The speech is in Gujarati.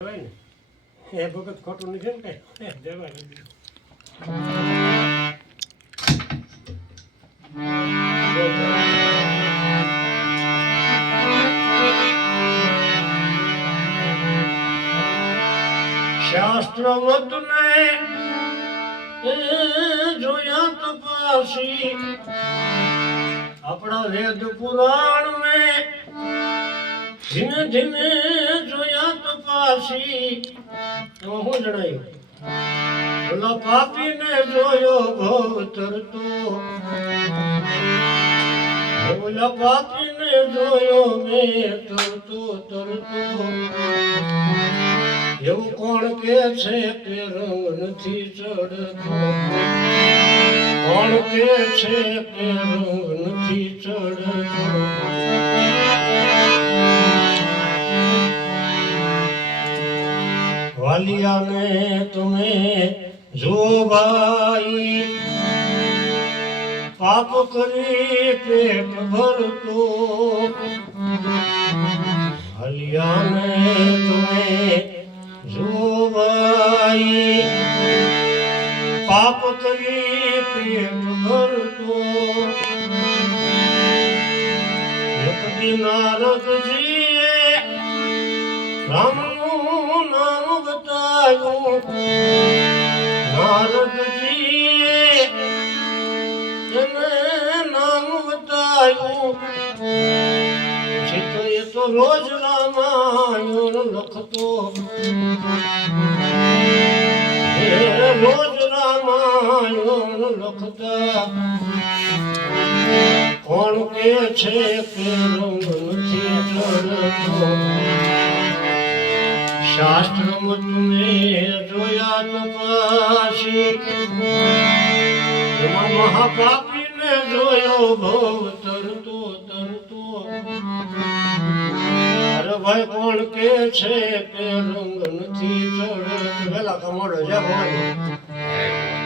એ ભગત ખોટું નથી ને કઈ જવા શાસ્ત્ર વતને જોયા તપાસી આપણા વેદ પુરાણ में ધીમે ધીમે જોયા તપાસી તો હું જણાયું ઓલા પાપીને જોયો ભવ તરતો ઓલા પાપીને જોયો મેં તરતો તરતો એવું કોણ કે છે કે રંગ નથી ચડતો કોણ કે છે કે રંગ નથી ચડતો વાલિયાને તમે જો ભાઈ પાપ કરી પેટ ભરતો વાલિયાને તમે જો ભાઈ પાપ કરી પેટ ભરતો એક દી નારદજીએ રામનું નામ બતાયું નારદજીએ એને નામ બતાયું પછી તો એ તો રોજ રામાયણ લખતો રોજ રામાયણ લખતા કોણ કે છે કે રંગ નથી ચડતો શાસ્ત્ર મે જોયા તપાસી એમાં મહાપાપીને જોયો ભવ તરતો તરતો અરે ભાઈ કોણ કે છે કે રંગ નથી ચડતો વેલા કમોડો જા ભવાની